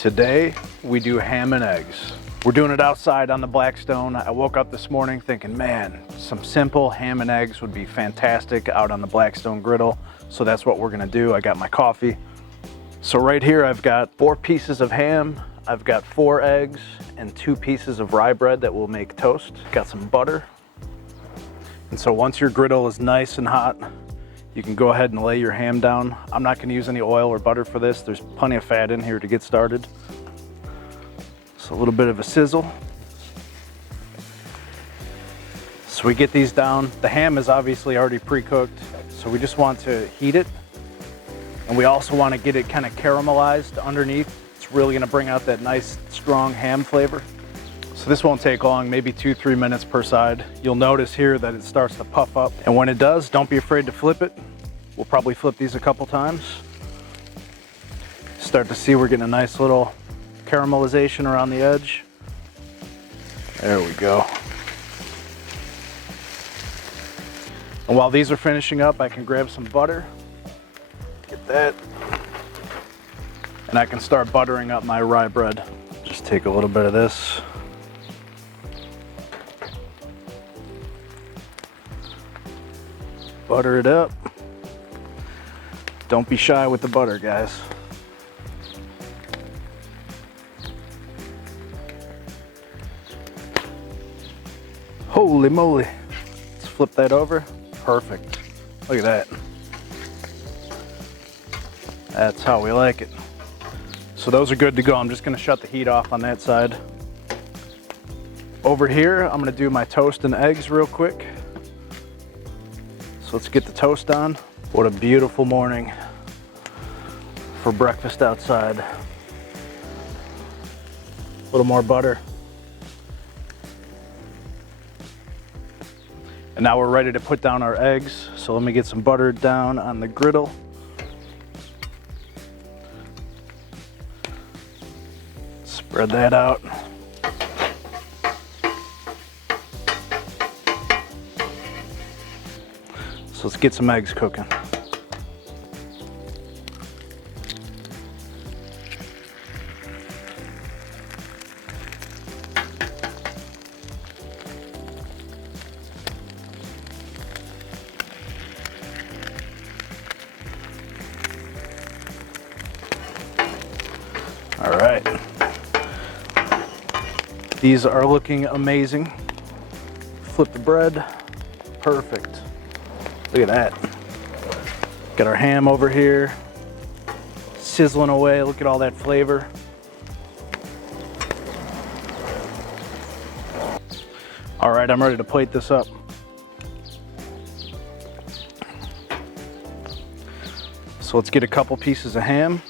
Today, we do ham and eggs. We're doing it outside on the Blackstone. I woke up this morning thinking, man, some simple ham and eggs would be fantastic out on the Blackstone Griddle. So that's what we're gonna do. I got my coffee. So right here, I've got 4 pieces of ham, I've got 4 eggs, and 2 pieces of rye bread that we'll make toast. Got some butter. And so once your griddle is nice and hot, you can go ahead and lay your ham down. I'm not gonna use any oil or butter for this. There's plenty of fat in here to get started. So a little bit of a sizzle. So we get these down. The ham is obviously already pre-cooked, so we just want to heat it. And we also want to get it kind of caramelized underneath. It's really gonna bring out that nice, strong ham flavor. So this won't take long, maybe 2-3 minutes per side. You'll notice here that it starts to puff up. And when it does, don't be afraid to flip it. We'll probably flip these a couple times. Start to see we're getting a nice little caramelization around the edge. There we go. And while these are finishing up, I can grab some butter. Get that. And I can start buttering up my rye bread. Just take a little bit of this. Butter it up. Don't be shy with the butter, guys. Holy moly. Let's flip that over. Perfect. Look at that. That's how we like it. So those are good to go. I'm just gonna shut the heat off on that side. Over here, I'm gonna do my toast and eggs real quick. So let's get the toast on. What a beautiful morning for breakfast outside. A little more butter. And now we're ready to put down our eggs. So let me get some butter down on the griddle. Spread that out. So let's get some eggs cooking. All right. These are looking amazing. Flip the bread. Perfect. Look at that. Got our ham over here, sizzling away. Look at all that flavor. All right, I'm ready to plate this up. So let's get a couple pieces of ham.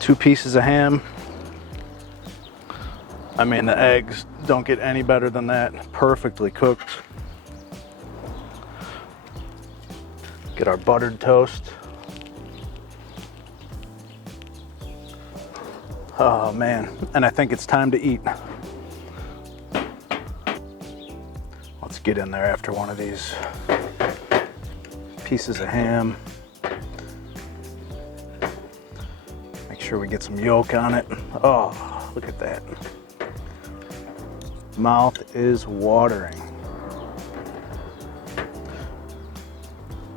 Two pieces of ham. I mean, the eggs don't get any better than that. Perfectly cooked. Get our buttered toast. Oh man, and I think it's time to eat. Let's get in there after one of these pieces of ham. Make sure we get some yolk on it. Oh, look at that. Mouth is watering.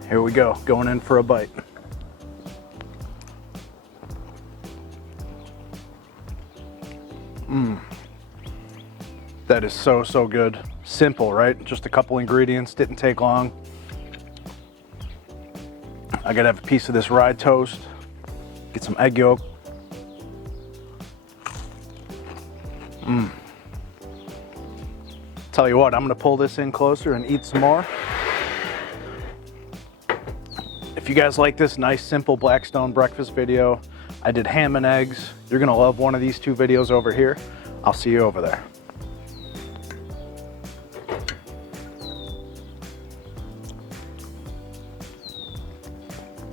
Here we go, going in for a bite. That is so, so good. Simple, right? Just a couple ingredients, didn't take long. I gotta have a piece of this rye toast, get some egg yolk. Tell you what, I'm gonna pull this in closer and eat some more. If you guys like this nice, simple Blackstone breakfast video, I did ham and eggs. You're gonna love one of these 2 videos over here. I'll see you over there.